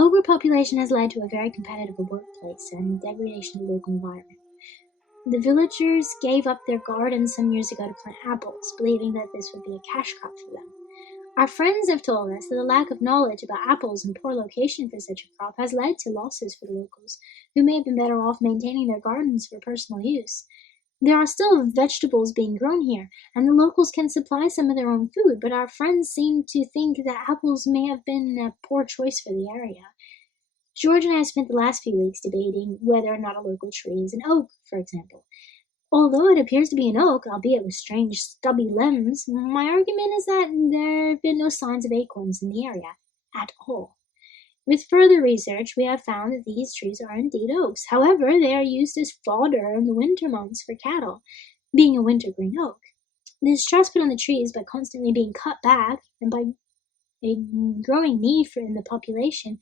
Overpopulation has led to a very competitive workplace and degradation of the local environment. The villagers gave up their gardens some years ago to plant apples, believing that this would be a cash crop for them. Our friends have told us that the lack of knowledge about apples and poor location for such a crop has led to losses for the locals, who may have been better off maintaining their gardens for personal use. There are still vegetables being grown here, and the locals can supply some of their own food, but our friends seem to think that apples may have been a poor choice for the area. George and I have spent the last few weeks debating whether or not a local tree is an oak, for example. Although it appears to be an oak, albeit with strange stubby limbs, my argument is that there have been no signs of acorns in the area at all. With further research, we have found that these trees are indeed oaks. However, they are used as fodder in the winter months for cattle, being a wintergreen oak. The stress put on the trees by constantly being cut back and by a growing need for in the population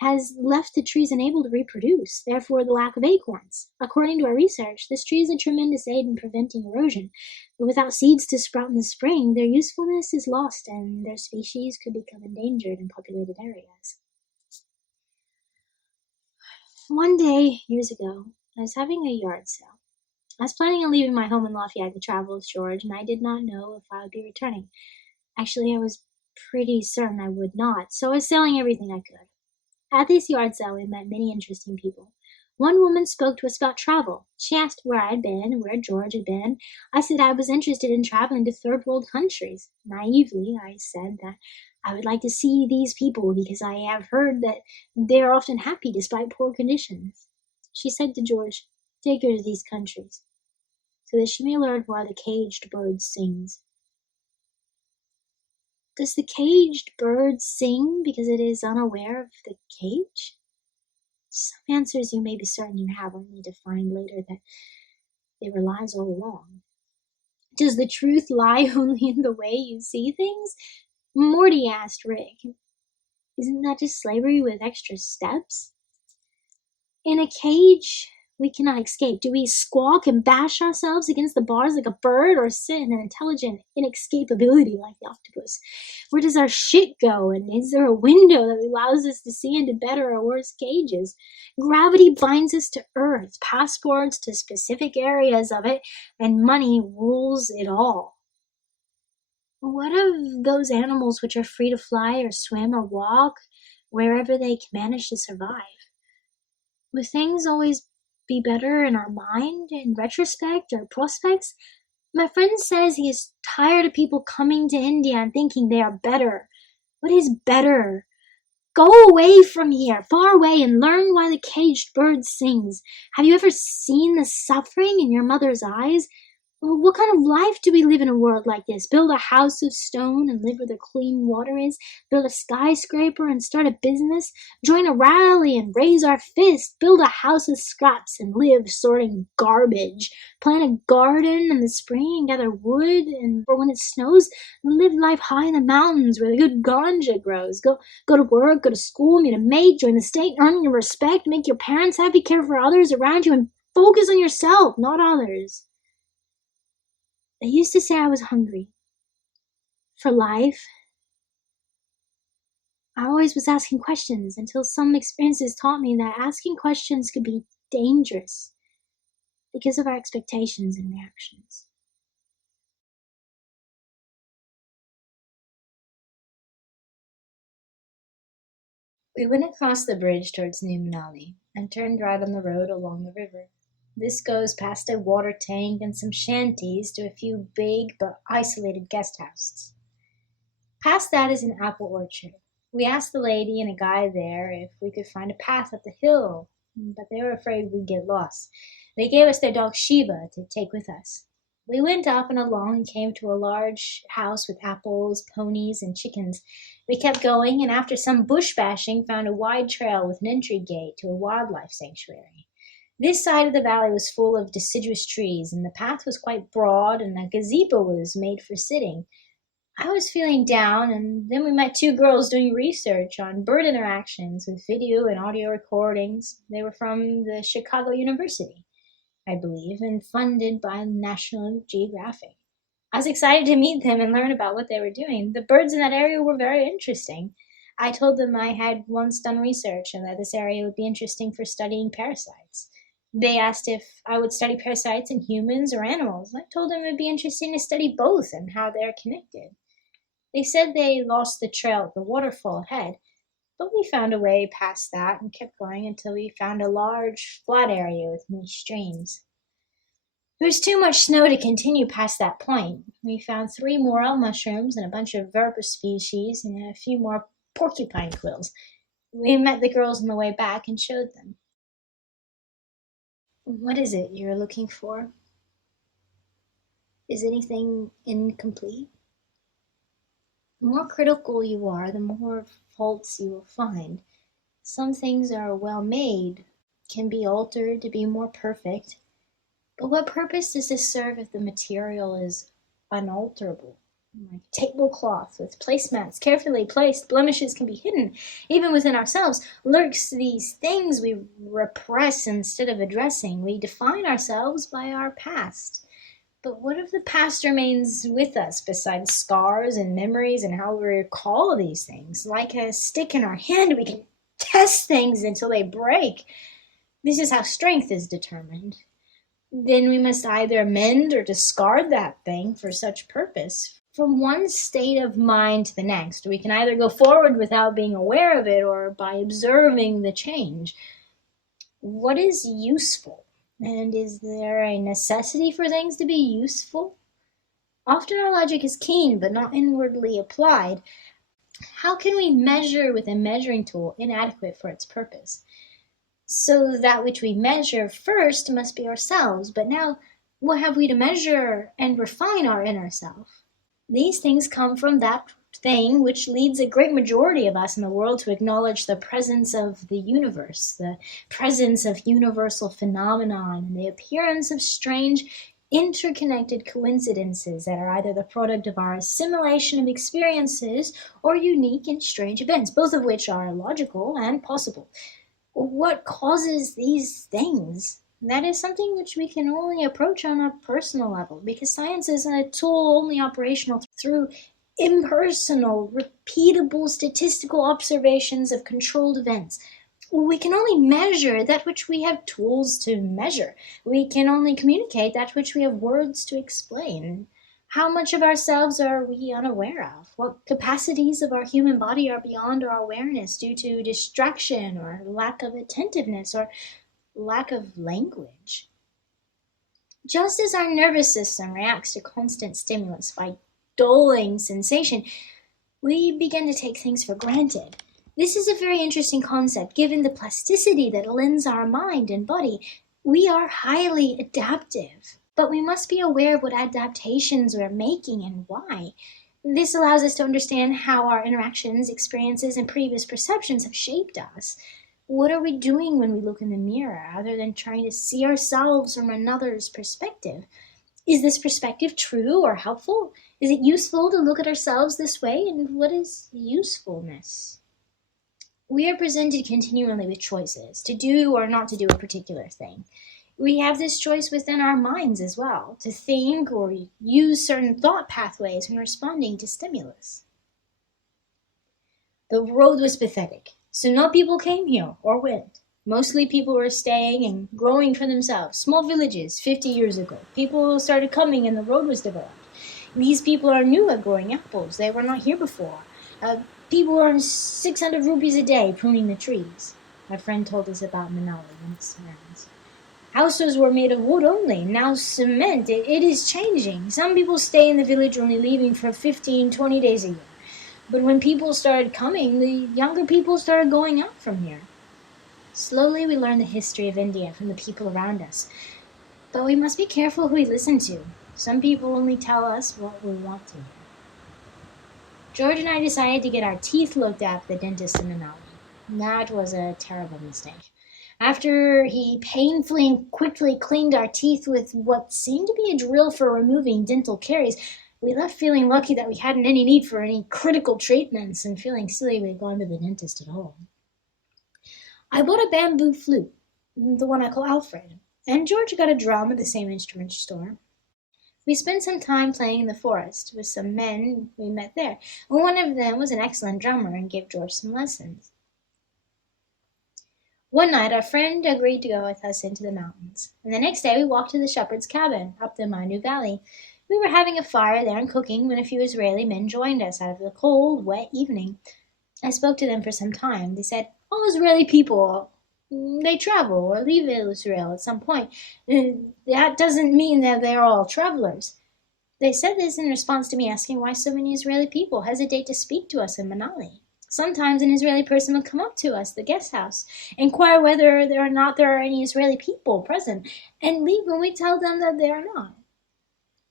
has left the trees unable to reproduce, therefore the lack of acorns. According to our research, this tree is a tremendous aid in preventing erosion, but without seeds to sprout in the spring, their usefulness is lost and their species could become endangered in populated areas. One day, years ago, I was having a yard sale. I was planning on leaving my home in Lafayette to travel with George, and I did not know if I would be returning. Actually, I was pretty certain I would not, so I was selling everything I could. At this yard sale, we met many interesting people. One woman spoke to us about travel. She asked where I had been and where George had been. I said I was interested in traveling to third world countries. Naively, I said that I would like to see these people because I have heard that they are often happy despite poor conditions. She said to George, "Take her to these countries, so that she may learn why the caged bird sings." Does the caged bird sing because it is unaware of the cage? Some answers you may be certain you have, only to find later that they were lies all along. Does the truth lie only in the way you see things? Morty asked Rick. Isn't that just slavery with extra steps? In a cage, we cannot escape. Do we squawk and bash ourselves against the bars like a bird, or sit in an intelligent inescapability like the octopus? Where does our shit go, and is there a window that allows us to see into better or worse cages? Gravity binds us to Earth, passports to specific areas of it, and money rules it all. What of those animals which are free to fly or swim or walk wherever they can manage to survive? Will things always be better in our mind, in retrospect, or prospects? My friend says he is tired of people coming to India and thinking they are better. What is better? Go away from here, far away, and learn why the caged bird sings. Have you ever seen the suffering in your mother's eyes? Well, what kind of life do we live in a world like this? Build a house of stone and live where the clean water is? Build a skyscraper and start a business? Join a rally and raise our fists? Build a house of scraps and live sorting garbage? Plant a garden in the spring and gather wood, and for when it snows, live life high in the mountains where the good ganja grows. Go to work, go to school, meet a mate, join the state, earn your respect, make your parents happy, care for others around you, and focus on yourself, not others. They used to say I was hungry for life. I always was asking questions until some experiences taught me that asking questions could be dangerous because of our expectations and reactions. We went across the bridge towards New Manali and turned right on the road along the river. This goes past a water tank and some shanties to a few big but isolated guest houses. Past that is an apple orchard. We asked the lady and a guy there if we could find a path up the hill, but they were afraid we'd get lost. They gave us their dog Shiva to take with us. We went up and along and came to a large house with apples, ponies, and chickens. We kept going, and after some bush bashing, found a wide trail with an entry gate to a wildlife sanctuary. This side of the valley was full of deciduous trees, and the path was quite broad, and a gazebo was made for sitting. I was feeling down, and then we met two girls doing research on bird interactions with video and audio recordings. They were from the Chicago University, I believe, and funded by National Geographic. I was excited to meet them and learn about what they were doing. The birds in that area were very interesting. I told them I had once done research and that this area would be interesting for studying parasites. They asked if I would study parasites in humans or animals. I told them it would be interesting to study both and how they're connected. They said they lost the trail at the waterfall ahead, but we found a way past that and kept going until we found a large, flat area with many streams. There was too much snow to continue past that point. We found 3 morel mushrooms and a bunch of viper species and a few more porcupine quills. We met the girls on the way back and showed them. What is it you're looking for? Is anything incomplete? The more critical you are, the more faults you will find. Some things are well made, can be altered to be more perfect. But what purpose does this serve if the material is unalterable? Like tablecloth with placemats carefully placed, blemishes can be hidden. Even within ourselves lurks these things we repress instead of addressing. We define ourselves by our past. But what if the past remains with us besides scars and memories and how we recall these things? Like a stick in our hand, we can test things until they break. This is how strength is determined. Then we must either mend or discard that thing for such purpose. From one state of mind to the next, we can either go forward without being aware of it or by observing the change. What is useful? And is there a necessity for things to be useful? Often our logic is keen but not inwardly applied. How can we measure with a measuring tool inadequate for its purpose? So that which we measure first must be ourselves, but now what have we to measure and refine our inner self? These things come from that thing which leads a great majority of us in the world to acknowledge the presence of the universe, the presence of universal phenomenon, and the appearance of strange interconnected coincidences that are either the product of our assimilation of experiences or unique and strange events, both of which are logical and possible. What causes these things? That is something which we can only approach on a personal level, because science is a tool only operational through impersonal, repeatable statistical observations of controlled events. We can only measure that which we have tools to measure. We can only communicate that which we have words to explain. How much of ourselves are we unaware of? What capacities of our human body are beyond our awareness due to distraction or lack of attentiveness or lack of language? Just as our nervous system reacts to constant stimulus by dulling sensation, we begin to take things for granted. This is a very interesting concept given the plasticity that lends our mind and body. We are highly adaptive, but we must be aware of what adaptations we're making and why. This allows us to understand how our interactions, experiences, and previous perceptions have shaped us. What are we doing when we look in the mirror other than trying to see ourselves from another's perspective? Is this perspective true or helpful? Is it useful to look at ourselves this way? And what is usefulness? We are presented continually with choices to do or not to do a particular thing. We have this choice within our minds as well, to think or use certain thought pathways when responding to stimulus. The road was pathetic, so no people came here or went. Mostly people were staying and growing for themselves. Small villages 50 years ago. People started coming and the road was developed. These people are new at growing apples. They were not here before. People earn 600 rupees a day pruning the trees. My friend told us about Manali and its surroundings. Houses were made of wood only, now cement. It is changing. Some people stay in the village only leaving for 15, 20 days a year. But when people started coming, the younger people started going out from here. Slowly we learn the history of India from the people around us. But we must be careful who we listen to. Some people only tell us what we want to hear. George and I decided to get our teeth looked at the dentist in Manali. That was a terrible mistake. After he painfully and quickly cleaned our teeth with what seemed to be a drill for removing dental caries, we left feeling lucky that we hadn't any need for any critical treatments and feeling silly we had gone to the dentist at all. I bought a bamboo flute, the one I call Alfred, and George got a drum at the same instrument store. We spent some time playing in the forest with some men we met there, and one of them was an excellent drummer and gave George some lessons. One night our friend agreed to go with us into the mountains, and the next day we walked to the shepherd's cabin up the Manu Valley. We were having a fire there and cooking when a few Israeli men joined us out of the cold, wet evening. I spoke to them for some time. They said, all Israeli people, they travel or leave Israel at some point. That doesn't mean that they're all travelers. They said this in response to me asking why so many Israeli people hesitate to speak to us in Manali. Sometimes an Israeli person will come up to us, the guest house, inquire whether or not there are any Israeli people present, and leave when we tell them that there are not.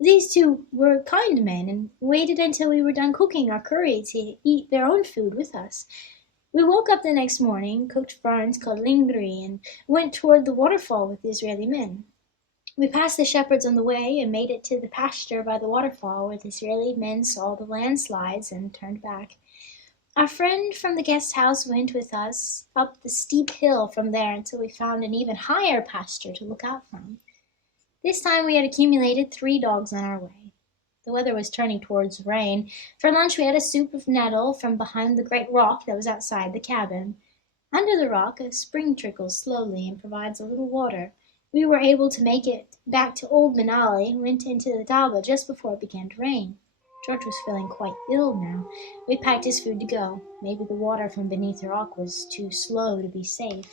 These two were kind men and waited until we were done cooking our curry to eat their own food with us. We woke up the next morning, cooked ferns called lingri, and went toward the waterfall with the Israeli men. We passed the shepherds on the way and made it to the pasture by the waterfall where the Israeli men saw the landslides and turned back. Our friend from the guest house went with us up the steep hill from there until we found an even higher pasture to look out from. This time we had accumulated 3 dogs on our way. The weather was turning towards rain. For lunch we had a soup of nettle from behind the great rock that was outside the cabin. Under the rock a spring trickles slowly and provides a little water. We were able to make it back to Old Manali and went into the dhaba just before it began to rain. George was feeling quite ill now. We packed his food to go. Maybe the water from beneath the rock was too slow to be safe.